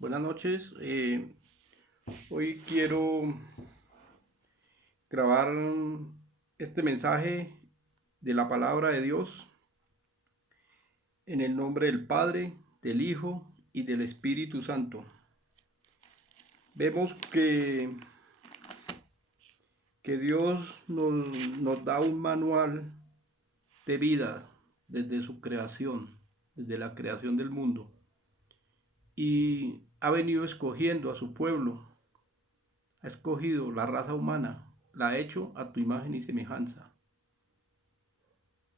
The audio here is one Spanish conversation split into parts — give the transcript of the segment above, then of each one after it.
Buenas noches. Hoy quiero grabar este mensaje de la palabra de Dios en el nombre del Padre, del Hijo y del Espíritu Santo. Vemos que Dios nos da un manual de vida desde su creación, desde la creación del mundo, y ha venido escogiendo a su pueblo, ha escogido la raza humana, la ha hecho a tu imagen y semejanza.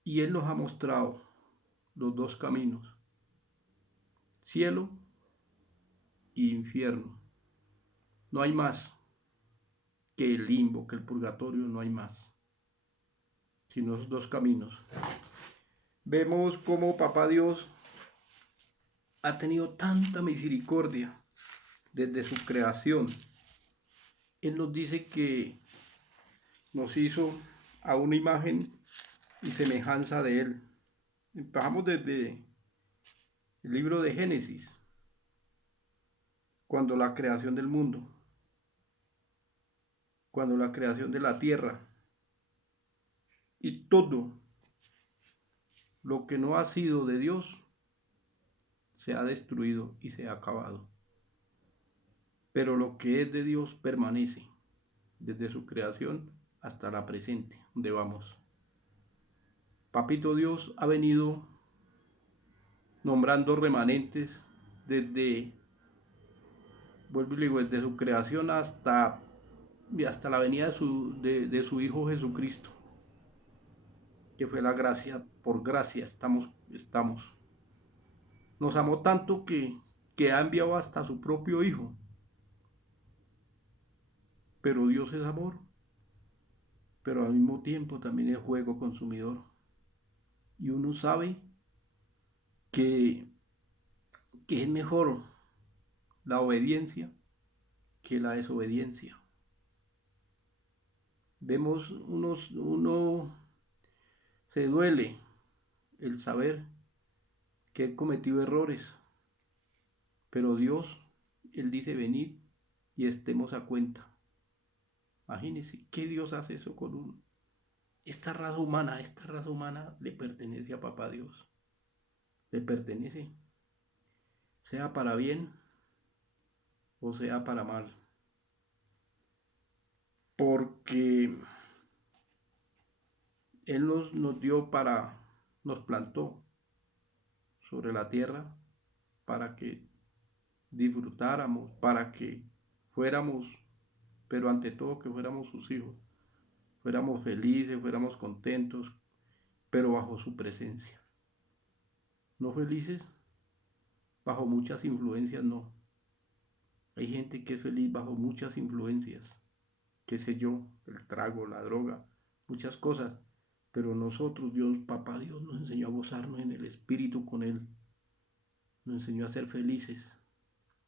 Y Él nos ha mostrado los dos caminos, cielo e infierno. No hay más que el limbo, que el purgatorio, no hay más, sino esos dos caminos. Vemos cómo Papá Dios ha tenido tanta misericordia desde su creación. Él nos dice que nos hizo a una imagen y semejanza de Él. Empezamos desde el libro de Génesis, cuando la creación del mundo, cuando la creación de la tierra, y todo lo que no ha sido de Dios se ha destruido y se ha acabado. Pero lo que es de Dios permanece desde su creación hasta la presente, donde vamos. Papito Dios ha venido nombrando remanentes desde, vuelvo y digo, desde su creación hasta la venida de su Hijo Jesucristo, que fue la gracia, por gracia estamos. Nos amó tanto que ha enviado hasta su propio Hijo. Pero Dios es amor, pero al mismo tiempo también es fuego consumidor. Y uno sabe que, que es mejor la obediencia que la desobediencia. Uno se duele el saber que he cometido errores, pero Dios, Él dice venid y estemos a cuenta. Imagínense, ¿qué Dios hace eso con uno? Esta raza humana le pertenece a Papá Dios, le pertenece, sea para bien o sea para mal, porque Él nos dio nos plantó sobre la tierra para que disfrutáramos, para que fuéramos, pero ante todo que fuéramos sus hijos, fuéramos felices, fuéramos contentos, pero bajo su presencia. No felices bajo muchas influencias, no. Hay gente que es feliz bajo muchas influencias, qué sé yo, el trago, la droga, muchas cosas. Pero nosotros, Dios, Papá Dios, nos enseñó a gozarnos en el Espíritu con Él. Nos enseñó a ser felices.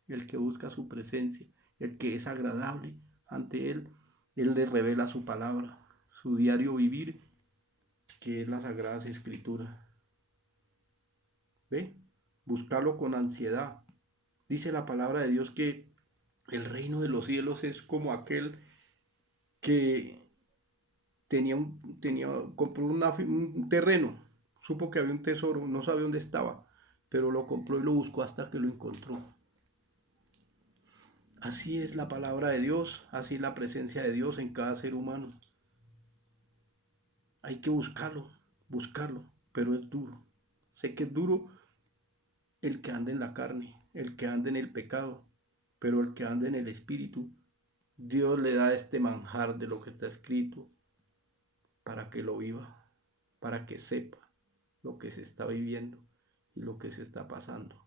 El que busca su presencia, el que es agradable ante Él, Él le revela su palabra, su diario vivir, que es las Sagradas Escrituras. ¿Ve? Buscarlo con ansiedad. Dice la palabra de Dios que el reino de los cielos es como aquel que compró un terreno, supo que había un tesoro, no sabía dónde estaba, pero lo compró y lo buscó hasta que lo encontró. Así es la palabra de Dios, así es la presencia de Dios en cada ser humano. Hay que buscarlo, pero es duro. Sé que es duro el que anda en la carne, el que anda en el pecado, pero el que anda en el espíritu, Dios le da este manjar de lo que está escrito para que lo viva, para que sepa lo que se está viviendo y lo que se está pasando.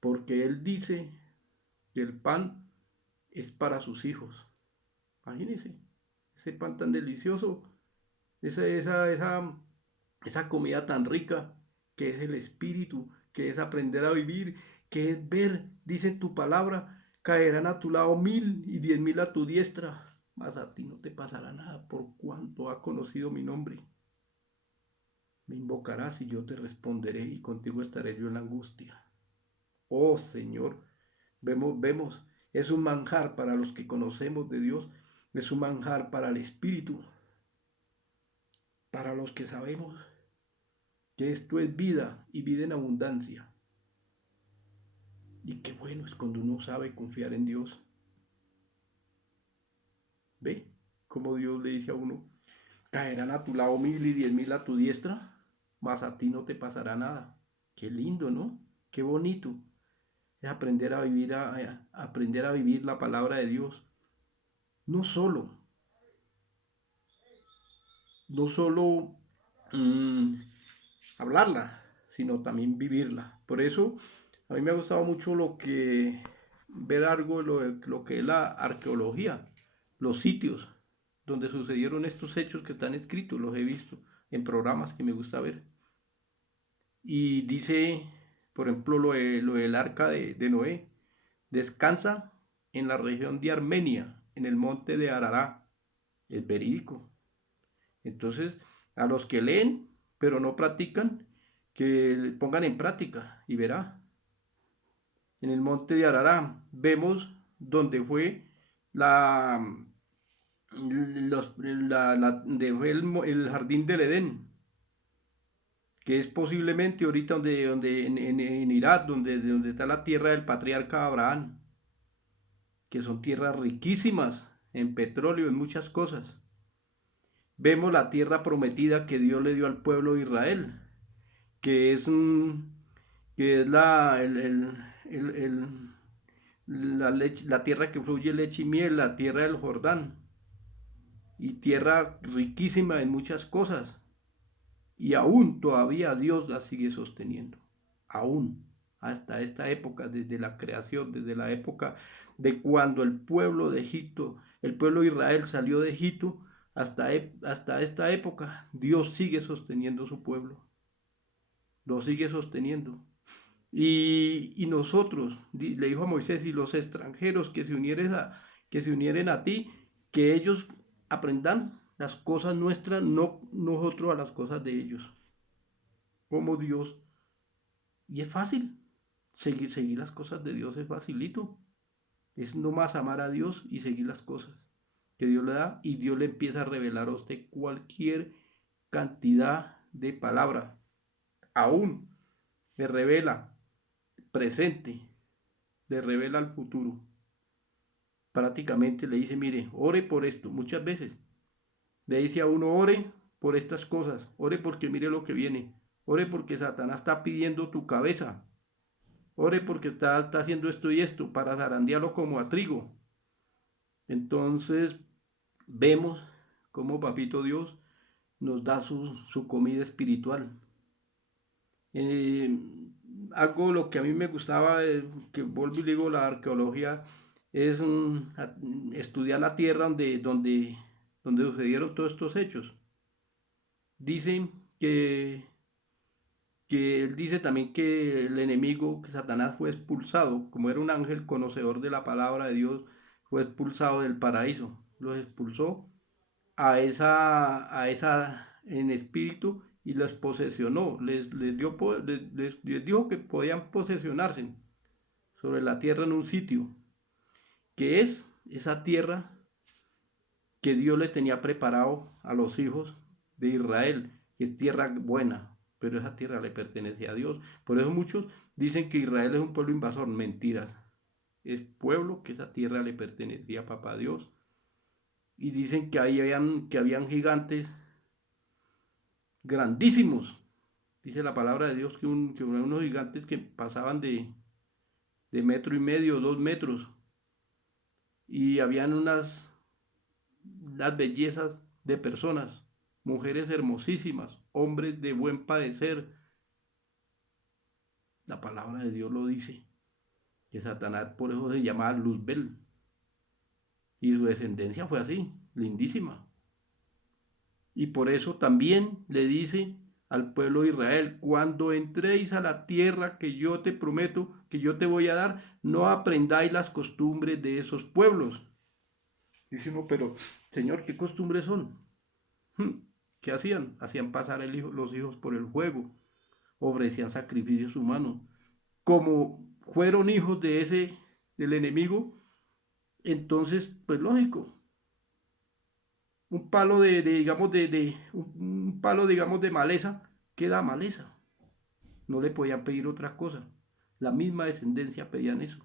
Porque Él dice que el pan es para sus hijos. Imagínense, ese pan tan delicioso, esa, esa, esa, esa comida tan rica que es el espíritu, que es aprender a vivir, que es ver, dice tu palabra, caerán a tu lado 1000 y 10.000 a tu diestra, mas a ti no te pasará nada por cuanto ha conocido mi nombre. Me invocarás y yo te responderé y contigo estaré yo en la angustia. Oh Señor, Vemos, es un manjar para los que conocemos de Dios, es un manjar para el espíritu, para los que sabemos que esto es vida y vida en abundancia. Y qué bueno es cuando uno sabe confiar en Dios. ¿Ve? Como Dios le dice a uno, caerán a tu lado 1000 y 10.000 a tu diestra, mas a ti no te pasará nada. Qué lindo, ¿no? Qué bonito. Es aprender a vivir, aprender a vivir la palabra de Dios. No solo, no solo mmm, hablarla, sino también vivirla. Por eso a mí me ha gustado mucho ver algo de lo que es la arqueología, los sitios donde sucedieron estos hechos que están escritos, los he visto en programas que me gusta ver. Y dice, por ejemplo, lo del arca de Noé, descansa en la región de Armenia, en el monte de Arará. Es verídico. Entonces, a los que leen, pero no practican, que pongan en práctica y verá. En el monte de Arará vemos donde fue la, donde fue el jardín del Edén, que es posiblemente ahorita en Irak, donde está la tierra del patriarca Abraham, que son tierras riquísimas en petróleo, en muchas cosas. Vemos la tierra prometida que Dios le dio al pueblo de Israel, que es, que es la tierra que fluye leche y miel, la tierra del Jordán, y tierra riquísima en muchas cosas. Y aún todavía Dios la sigue sosteniendo. Aún, hasta esta época, desde la creación, desde la época de cuando el pueblo de Egipto, el pueblo de Israel salió de Egipto, hasta esta época, Dios sigue sosteniendo su pueblo. Lo sigue sosteniendo. Y nosotros, le dijo a Moisés, y los extranjeros que se unieren a ti, que ellos aprendan las cosas nuestras, no nosotros a las cosas de ellos, como Dios. Y es fácil, seguir las cosas de Dios es facilito. Es nomás amar a Dios y seguir las cosas que Dios le da, y Dios le empieza a revelar a usted cualquier cantidad de palabra. Aún le revela presente, le revela el futuro. Prácticamente le dice, mire, ore por esto. Muchas veces le dice a uno, ore por estas cosas, ore porque mire lo que viene, ore porque Satanás está pidiendo tu cabeza, ore porque está haciendo esto y esto para zarandearlo como a trigo. Entonces vemos cómo Papito Dios nos da su comida espiritual. Eh, Algo lo que a mí me gustaba, que vuelvo y digo, la arqueología, es estudiar la tierra donde sucedieron todos estos hechos. Dicen que él dice también que el enemigo, que Satanás fue expulsado, como era un ángel conocedor de la palabra de Dios, fue expulsado del paraíso. Los expulsó a esa en espíritu y los posesionó, les dijo que podían posesionarse sobre la tierra en un sitio, que es esa tierra que Dios le tenía preparado a los hijos de Israel, que es tierra buena, pero esa tierra le pertenece a Dios. Por eso muchos dicen que Israel es un pueblo invasor. Mentiras. Es pueblo que esa tierra le pertenecía a papá Dios. Y dicen que habían gigantes grandísimos. Dice la palabra de Dios que unos gigantes que pasaban de 1,5 metros, 2 metros. Y habían unas bellezas de personas, mujeres hermosísimas, hombres de buen padecer. La palabra de Dios lo dice, que Satanás por eso se llamaba Luzbel. Y su descendencia fue así, lindísima. Y por eso también le dice al pueblo de Israel, cuando entréis a la tierra que yo te prometo, que yo te voy a dar, no aprendáis las costumbres de esos pueblos. Dice uno, pero Señor, ¿qué costumbres son? ¿Qué hacían? Hacían pasar los hijos por el fuego, ofrecían sacrificios humanos. Como fueron hijos del enemigo, entonces, pues lógico, un palo digamos, un palo, digamos, de maleza, queda maleza. No le podían pedir otra cosa. La misma descendencia pedían eso.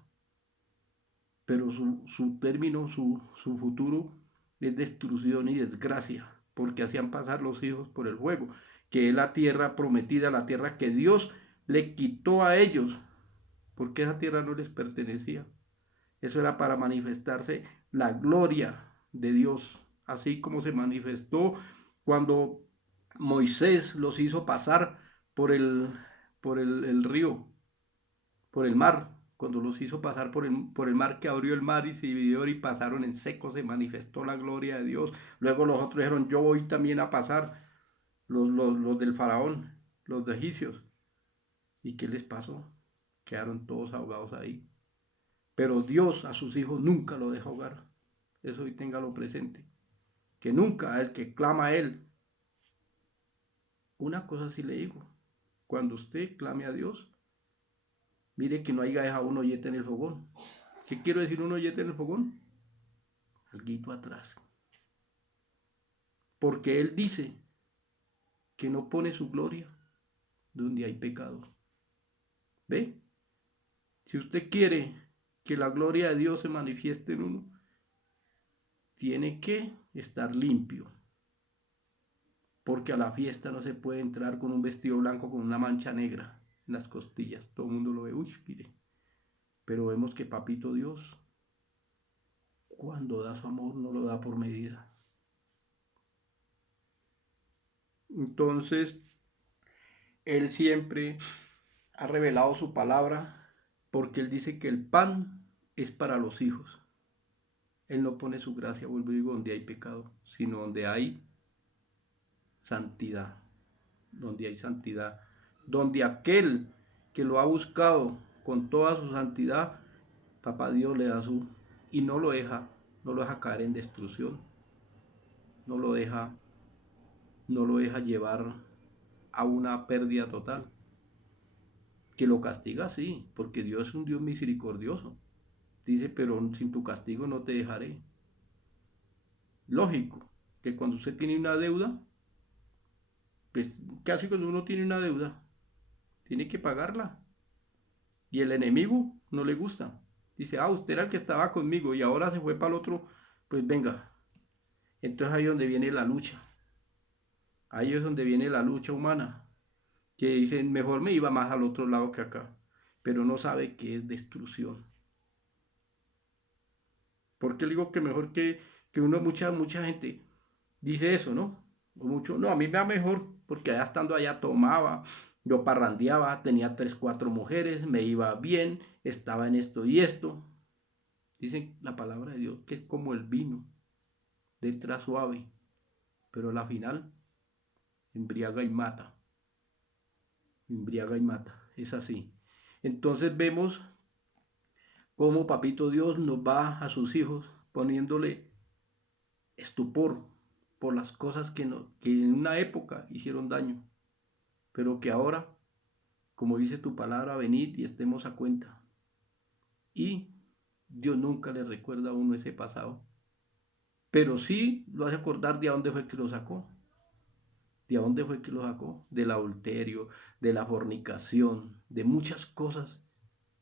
Pero su término, su futuro es destrucción y desgracia, porque hacían pasar los hijos por el fuego, que es la tierra prometida, la tierra que Dios le quitó a ellos, porque esa tierra no les pertenecía. Eso era para manifestarse la gloria de Dios, así como se manifestó cuando Moisés los hizo pasar por el río, por el mar, cuando los hizo pasar por el mar, que abrió el mar y se dividió y pasaron en seco, se manifestó la gloria de Dios. Luego los otros dijeron, yo voy también a pasar, los del faraón, los de egipcios. ¿Y qué les pasó? Quedaron todos ahogados ahí. Pero Dios a sus hijos nunca lo deja ahogar. Eso hoy téngalo presente. Que nunca, el que clama a Él. Una cosa sí le digo. Cuando usted clame a Dios, mire que no haya dejado un hoyete en el fogón. ¿Qué quiero decir un hoyete en el fogón? Alguito atrás. Porque Él dice que no pone su gloria donde hay pecado. ¿Ve? Si usted quiere que la gloria de Dios se manifieste en uno, tiene que estar limpio. Porque a la fiesta no se puede entrar con un vestido blanco con una mancha negra en las costillas. Todo el mundo lo ve, uy, mire. Pero vemos que Papito Dios, cuando da su amor, no lo da por medida. Entonces, Él siempre ha revelado su palabra porque Él dice que el pan es para los hijos. Él no pone su gracia, vuelvo y digo, donde hay pecado, sino donde hay santidad. Donde hay santidad. Donde aquel que lo ha buscado con toda su santidad, Papá Dios le da su... y no lo deja caer en destrucción. No lo deja llevar a una pérdida total. Que lo castiga, sí, porque Dios es un Dios misericordioso. Dice, pero sin tu castigo no te dejaré. Lógico, que cuando usted tiene una deuda, pues casi cuando uno tiene una deuda, tiene que pagarla. Y el enemigo no le gusta. Dice, usted era el que estaba conmigo y ahora se fue para el otro, pues venga. Entonces ahí es donde viene la lucha. Ahí es donde viene la lucha humana. Que dicen, mejor me iba más al otro lado que acá. Pero no sabe que es destrucción. Porque le digo que mejor que uno, mucha gente dice eso, ¿no? O mucho, no, a mí me va mejor porque allá estando allá tomaba, yo parrandeaba, tenía 3, 4 mujeres, me iba bien, estaba en esto y esto. Dicen la palabra de Dios que es como el vino, letra suave, pero a la final embriaga y mata. Embriaga y mata, es así. Entonces vemos cómo Papito Dios nos va a sus hijos poniéndole estupor por las cosas que en una época hicieron daño, pero que ahora, como dice tu palabra, venid y estemos a cuenta. Y Dios nunca le recuerda a uno ese pasado, pero sí lo hace acordar de a dónde fue que lo sacó. ¿De a dónde fue que lo sacó? Del adulterio, de la fornicación, de muchas cosas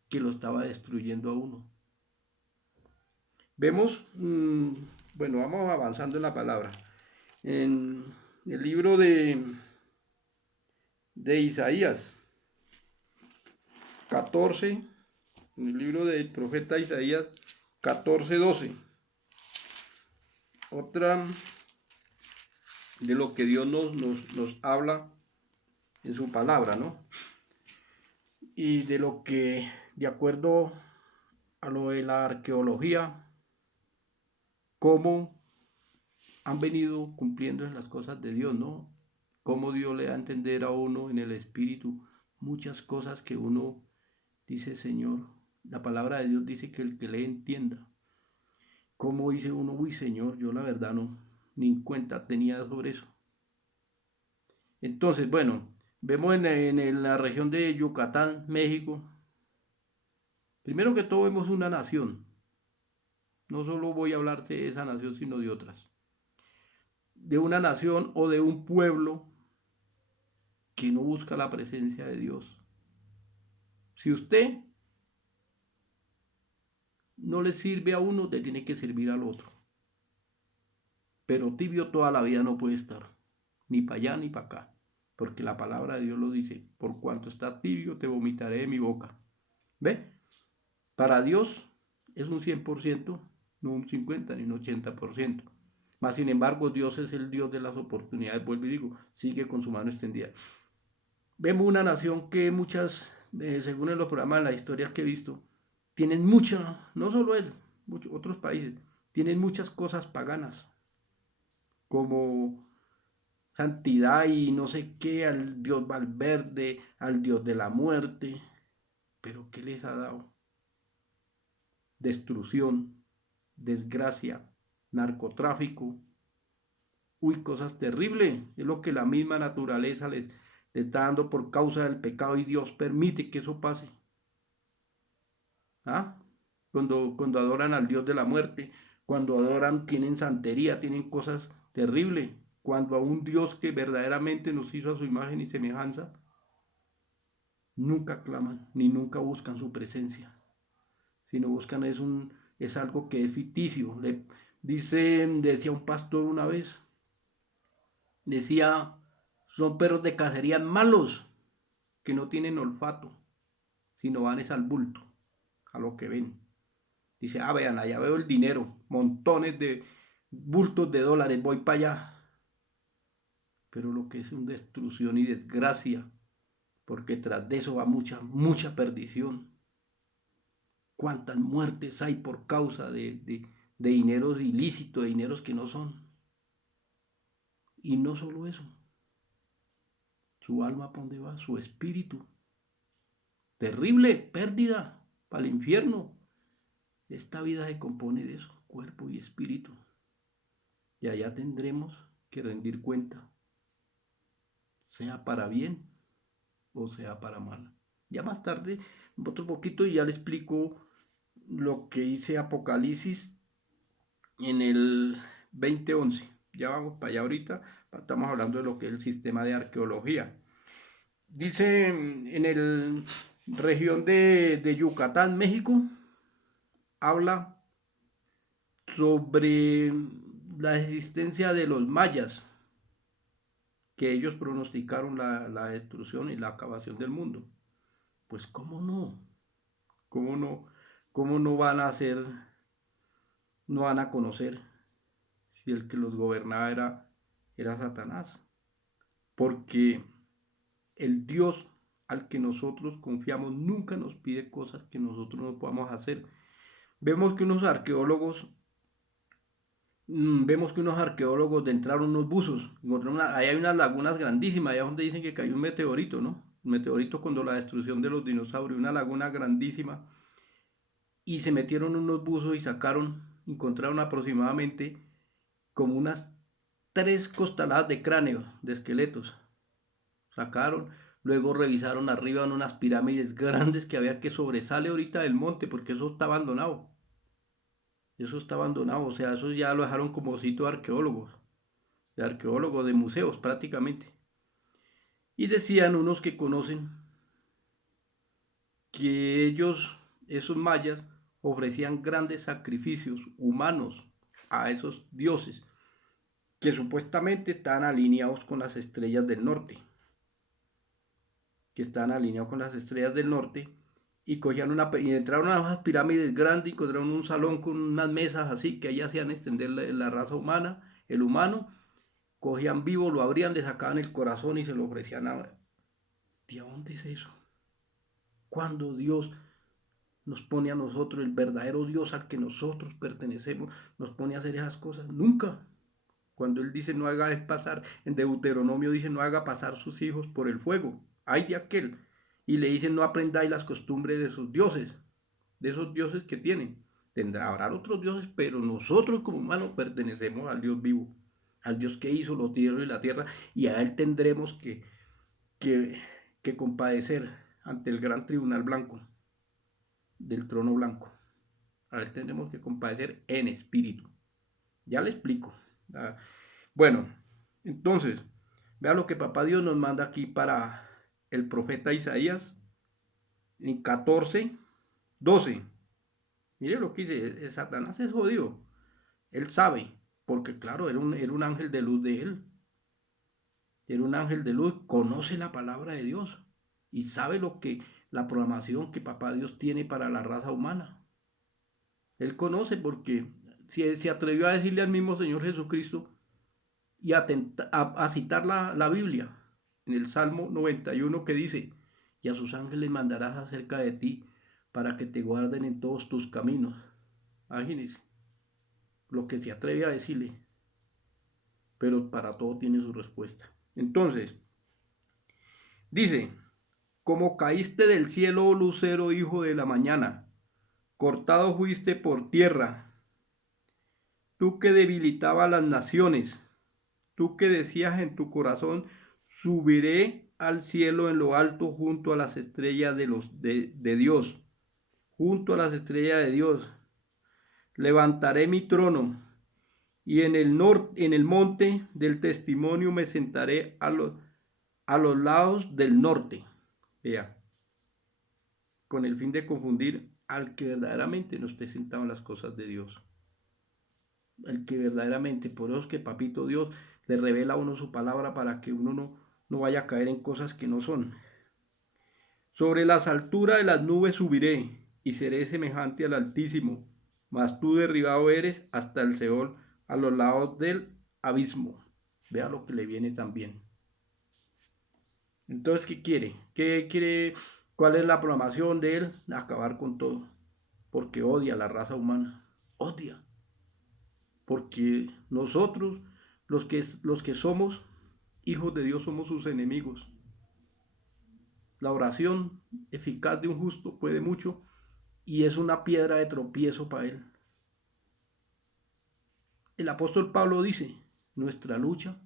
que lo estaba destruyendo a uno. Vemos, bueno, vamos avanzando en la palabra. En el libro de Isaías 14, en el libro del profeta Isaías 14:12. Otra de lo que Dios nos habla en su palabra, ¿no? Y de lo que, de acuerdo a lo de la arqueología, cómo han venido cumpliendo en las cosas de Dios, ¿no? Cómo Dios le da a entender a uno en el espíritu muchas cosas que uno dice, Señor, la palabra de Dios dice que el que le entienda. ¿Cómo dice uno, uy, Señor, yo la verdad no, ni en cuenta tenía sobre eso? Entonces, bueno, vemos en la región de Yucatán, México, Primero que todo vemos una nación. No solo voy a hablar de esa nación, sino de otras. De una nación o de un pueblo que no busca la presencia de Dios. Si usted no le sirve a uno, le tiene que servir al otro. Pero tibio toda la vida no puede estar, ni para allá ni para acá, porque la palabra de Dios lo dice, por cuanto estás tibio te vomitaré de mi boca. ¿Ve? Para Dios es un 100%, no un 50 ni un 80%. Mas sin embargo, Dios es el Dios de las oportunidades, vuelvo y digo, sigue con su mano extendida. Vemos una nación que muchas, según en los programas, las historias que he visto, tienen mucha, no solo él, muchos otros países, tienen muchas cosas paganas, como santidad y no sé qué, al dios Valverde, al dios de la muerte, pero ¿qué les ha dado? Destrucción, desgracia, narcotráfico, uy, cosas terribles, es lo que la misma naturaleza les está dando por causa del pecado y Dios permite que eso pase. ¿Ah? Cuando adoran al Dios de la muerte, cuando adoran, tienen santería, tienen cosas terribles, cuando a un Dios que verdaderamente nos hizo a su imagen y semejanza, nunca claman, ni nunca buscan su presencia, sino buscan es algo que es ficticio. Decía un pastor una vez, decía, son perros de cacería malos, que no tienen olfato, sino van es al bulto, a lo que ven. Dice, vean, allá veo el dinero, montones de bultos de dólares, voy para allá. Pero lo que es una destrucción y desgracia, porque tras de eso va mucha perdición. ¿Cuántas muertes hay por causa de dineros ilícitos, de dineros que no son? Y no solo eso, su alma, ¿para dónde va? Su espíritu. Terrible pérdida para el infierno. Esta vida se compone de eso, cuerpo y espíritu. Y allá tendremos que rendir cuenta, sea para bien o sea para mal. Ya más tarde, otro poquito, y ya le explico lo que dice Apocalipsis en el 2011. Ya vamos para allá ahorita, estamos hablando de lo que es el sistema de arqueología. Dice en el región de Yucatán, México, habla sobre la existencia de los mayas, que ellos pronosticaron la destrucción y la acabación del mundo. Pues cómo no, cómo no, cómo no van a hacer, no van a conocer si el que los gobernaba era Satanás. Porque el Dios al que nosotros confiamos nunca nos pide cosas que nosotros no podamos hacer. Vemos que unos arqueólogos de entraron unos buzos, ahí hay unas lagunas grandísimas, allá donde dicen que cayó un meteorito, ¿no? Un meteorito cuando la destrucción de los dinosaurios, una laguna grandísima, y se metieron unos buzos y encontraron aproximadamente como unas 3 costaladas de cráneo, de esqueletos. Sacaron, luego revisaron arriba en unas pirámides grandes que había que sobresale ahorita del monte, porque eso está abandonado. Eso está abandonado, o sea, eso ya lo dejaron como sitio de arqueólogos, de museos prácticamente. Y decían unos que conocen que esos mayas, ofrecían grandes sacrificios humanos a esos dioses, que supuestamente están alineados con las estrellas del norte, y y entraron a unas pirámides grandes y encontraron un salón con unas mesas así que ahí hacían extender la raza humana, el humano, cogían vivo, lo abrían, le sacaban el corazón y se lo ofrecían a... ¿De dónde es eso? Cuando Dios nos pone a nosotros, el verdadero Dios al que nosotros pertenecemos, nos pone a hacer esas cosas? Nunca. Cuando Él dice no haga pasar, en Deuteronomio dice no haga pasar sus hijos por el fuego, hay de aquel. Y le dicen no aprendáis las costumbres de sus dioses, de esos dioses que tienen. Habrá otros dioses, pero nosotros como humanos pertenecemos al Dios vivo, al Dios que hizo los cielos y la tierra, y a Él tendremos que compadecer ante el gran tribunal blanco. del trono blanco. A él tendremos que compadecer en espíritu. Ya le explico. Bueno, entonces, vea lo que papá Dios nos manda aquí para el profeta Isaías en 14:12. Mire lo que dice, Satanás es jodido. Él sabe, porque claro, era un ángel de luz de él. Era un ángel de luz, conoce la palabra de Dios y sabe la programación que papá Dios tiene para la raza humana. Él conoce porque se atrevió a decirle al mismo Señor Jesucristo y a citar la Biblia en el Salmo 91 que dice, y a sus ángeles mandarás acerca de ti para que te guarden en todos tus caminos. Imagínense lo que se atreve a decirle, pero para todo tiene su respuesta. Entonces, dice, como caíste del cielo, oh lucero, hijo de la mañana, cortado fuiste por tierra, tú que debilitabas las naciones, tú que decías en tu corazón, subiré al cielo en lo alto junto a las estrellas de Dios, junto a las estrellas de Dios. Levantaré mi trono y en el monte del testimonio me sentaré a los lados del norte. Vea, con el fin de confundir al que verdaderamente no esté sentado en las cosas de Dios. El que verdaderamente, por eso es que papito Dios le revela a uno su palabra para que uno no vaya a caer en cosas que no son. Sobre las alturas de las nubes subiré y seré semejante al Altísimo, mas tú derribado eres hasta el Seol, a los lados del abismo. Vea lo que le viene también. Entonces, ¿qué quiere? ¿Qué quiere? ¿Cuál es la programación de él? Acabar con todo, porque odia a la raza humana, odia. Porque nosotros, los que somos hijos de Dios, somos sus enemigos. La oración eficaz de un justo puede mucho y es una piedra de tropiezo para él. El apóstol Pablo dice, nuestra lucha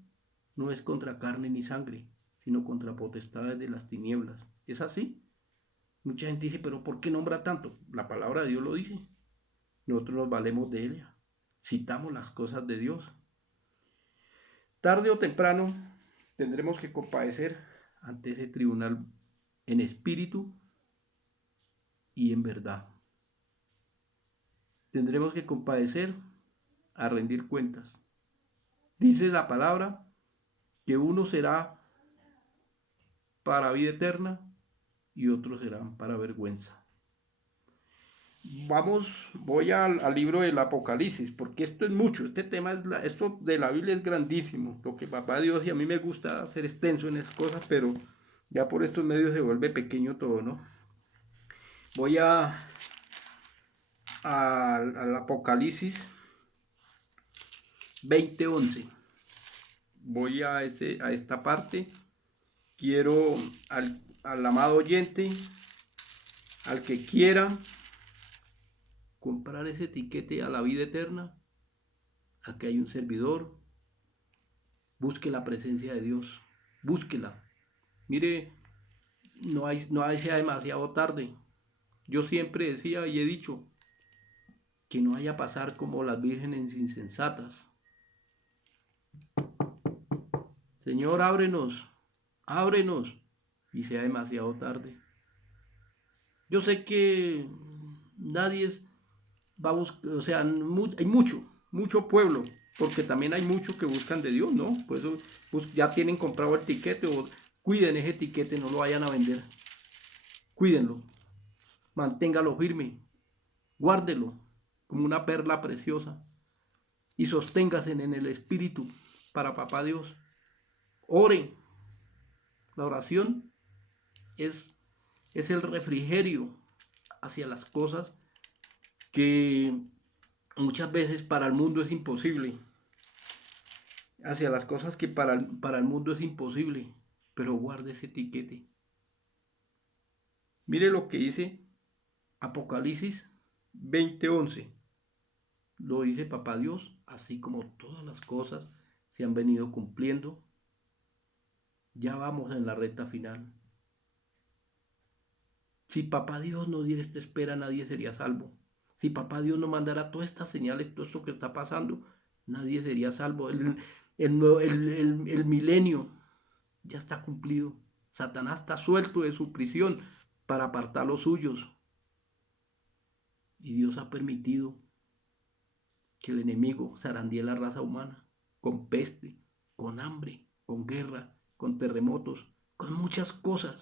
no es contra carne ni sangre, sino contra potestades de las tinieblas. ¿Es así? Mucha gente dice, pero ¿por qué nombra tanto? La palabra de Dios lo dice. Nosotros nos valemos de ella. Citamos las cosas de Dios. Tarde o temprano tendremos que compadecer ante ese tribunal en espíritu y en verdad. Tendremos que compadecer a rendir cuentas. Dice la palabra que uno será para vida eterna y otros serán para vergüenza. Voy al libro del Apocalipsis, porque esto es mucho, este tema, esto de la Biblia es grandísimo, lo que papá Dios, y a mí me gusta hacer extenso en esas cosas, pero ya por estos medios se vuelve pequeño todo, ¿no? Voy al Apocalipsis 20:11. Voy a esta parte. Quiero al amado oyente, al que quiera comprar ese etiquete a la vida eterna, aquí hay un servidor, busque la presencia de Dios, búsquela. Mire, no sea demasiado tarde. Yo siempre decía y he dicho que no vaya a pasar como las vírgenes insensatas. Señor, ábrenos, ábrenos, y sea demasiado tarde. Yo sé que nadie va a buscar, o sea, hay mucho pueblo, porque también hay muchos que buscan de Dios, ¿no? Por eso ya tienen comprado el tiquete, o cuiden ese tiquete, no lo vayan a vender. Cuídenlo, manténgalo firme, guárdelo como una perla preciosa y sosténgase en el Espíritu para papá Dios. Oren. La oración es el refrigerio hacia las cosas que muchas veces para el mundo es imposible. Hacia las cosas que para el mundo es imposible. Pero guarde ese etiquete. Mire lo que dice Apocalipsis 20:11. Lo dice papá Dios, así como todas las cosas se han venido cumpliendo. Ya vamos en la recta final. Si papá Dios no diera esta espera, nadie sería salvo. Si papá Dios no mandara todas estas señales, todo esto que está pasando, nadie sería salvo. El milenio ya está cumplido. Satanás está suelto de su prisión para apartar los suyos. Y Dios ha permitido que el enemigo zarandee la raza humana con peste, con hambre, con guerra, con terremotos, con muchas cosas.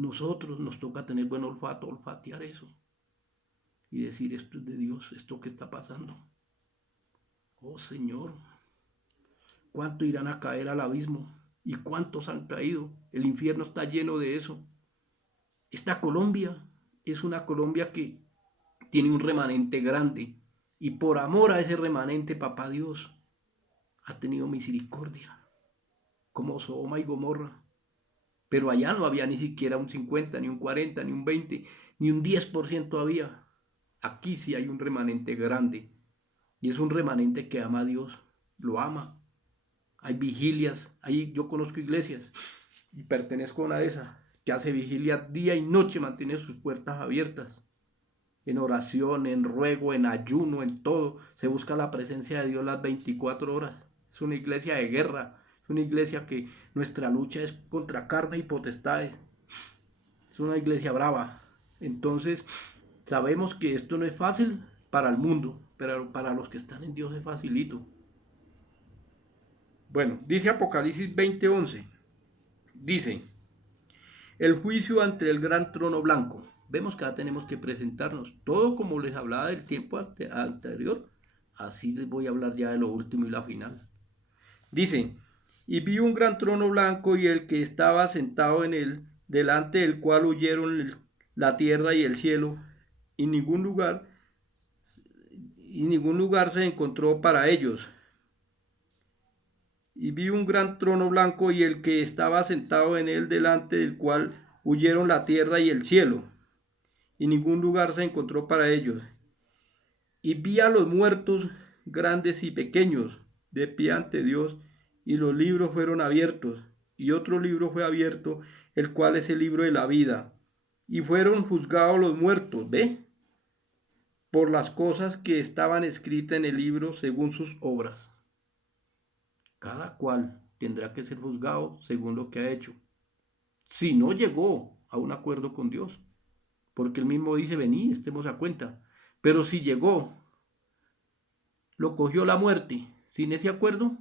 Nosotros nos toca tener buen olfato, olfatear eso y decir, esto es de Dios, esto que está pasando. Oh Señor, ¿cuánto irán a caer al abismo? ¿Y cuántos han caído? El infierno está lleno de eso. Esta Colombia es una Colombia que tiene un remanente grande y por amor a ese remanente, papá Dios ha tenido misericordia, como Sodoma y Gomorra. Pero allá no había ni siquiera un 50, ni un 40, ni un 20, ni un 10% había. Aquí sí hay un remanente grande. Y es un remanente que ama a Dios, lo ama. Hay vigilias, yo conozco iglesias y pertenezco a una de esas, que hace vigilia día y noche, mantiene sus puertas abiertas. En oración, en ruego, en ayuno, en todo. Se busca la presencia de Dios las 24 horas. Es una iglesia de guerra. Es una iglesia que nuestra lucha es contra carne y potestades. Es una iglesia brava. Entonces, sabemos que esto no es fácil para el mundo, pero para los que están en Dios es facilito. Bueno, dice Apocalipsis 20:11. Dice, el juicio ante el gran trono blanco. Vemos que ahora tenemos que presentarnos. Todo como les hablaba del tiempo anterior, así les voy a hablar ya de lo último y la final. Dice, y vi un gran trono blanco y el que estaba sentado en él, delante del cual huyeron la tierra y el cielo, y ningún lugar se encontró para ellos. Y vi un gran trono blanco y el que estaba sentado en él, delante del cual huyeron la tierra y el cielo, y ningún lugar se encontró para ellos. Y vi a los muertos, grandes y pequeños, de pie ante Dios, y los libros fueron abiertos, y otro libro fue abierto, el cual es el libro de la vida. Y fueron juzgados los muertos, ¿ve? Por las cosas que estaban escritas en el libro según sus obras. Cada cual tendrá que ser juzgado según lo que ha hecho. Si no llegó a un acuerdo con Dios, porque él mismo dice, vení, estemos a cuenta. Pero si llegó, lo cogió la muerte sin ese acuerdo,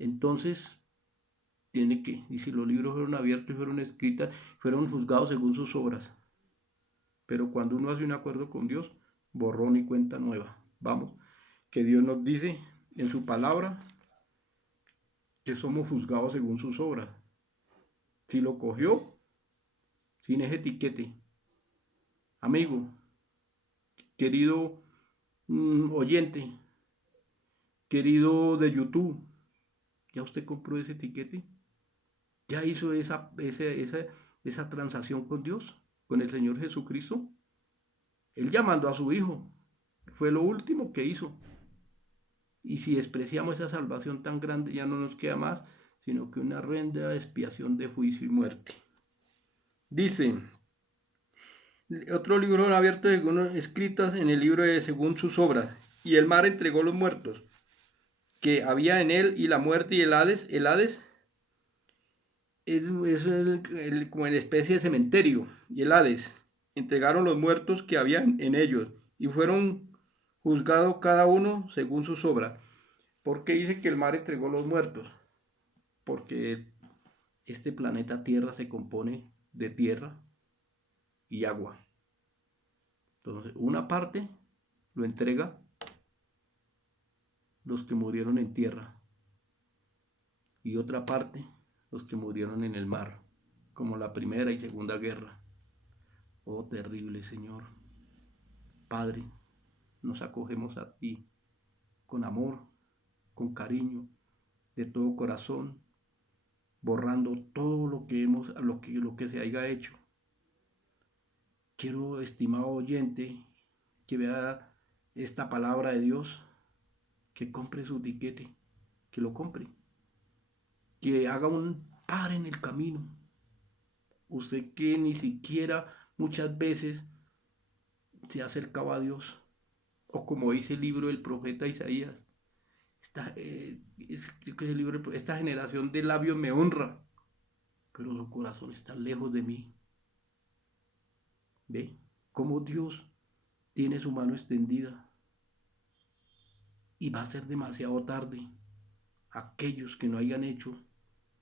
entonces tiene que, y si los libros fueron abiertos y fueron escritas, fueron juzgados según sus obras. Pero cuando uno hace un acuerdo con Dios, borrón y cuenta nueva. Vamos, que Dios nos dice en su palabra que somos juzgados según sus obras. Si lo cogió, sin ese etiquete. Amigo, querido oyente, querido de YouTube, ¿ya usted compró ese etiquete? ¿Ya hizo esa transacción con Dios, con el Señor Jesucristo? Él ya mandó a su Hijo, fue lo último que hizo. Y si despreciamos esa salvación tan grande, ya no nos queda más, sino que una horrenda expiación de juicio y muerte. Dice, otro libro abierto escritas en el libro de según sus obras, y el mar entregó los muertos que había en él, y la muerte y el Hades es como en especie de cementerio, y el Hades entregaron los muertos que había en ellos, y fueron juzgados cada uno según sus obras. ¿Por qué dice que el mar entregó los muertos? Porque este planeta Tierra se compone de tierra y agua. Entonces, una parte lo entrega los que murieron en tierra y otra parte los que murieron en el mar, como la Primera y Segunda Guerra. Oh terrible Señor, Padre, nos acogemos a ti con amor, con cariño, de todo corazón, borrando todo lo que se haya hecho. Quiero, estimado oyente, que vea esta palabra de Dios, que compre su tiquete, que lo compre, que haga un par en el camino, Usted que ni siquiera muchas veces se acercaba a Dios. O como dice el libro del profeta Isaías, creo que es el libro, esta generación de labios me honra, pero su corazón está lejos de mí. ¿Ve? Cómo Dios tiene su mano extendida y va a ser demasiado tarde. Aquellos que no hayan hecho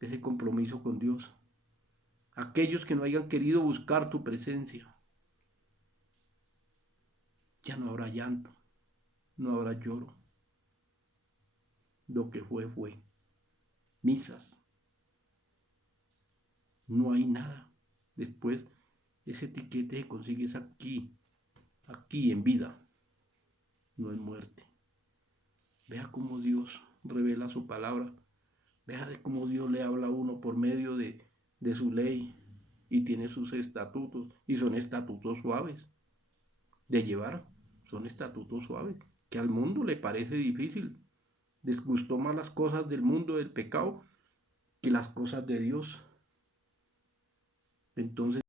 ese compromiso con Dios, aquellos que no hayan querido buscar tu presencia, ya no habrá llanto, no habrá lloro. Lo que fue, fue. Misas, no hay nada. Después, ese etiquete que consigues aquí, aquí en vida, no en muerte. Vea cómo Dios revela su palabra. Vea de cómo Dios le habla a uno por medio de su ley y tiene sus estatutos. Y son estatutos suaves de llevar. Son estatutos suaves que al mundo le parece difícil. Les gustó más las cosas del mundo, del pecado, que las cosas de Dios. Entonces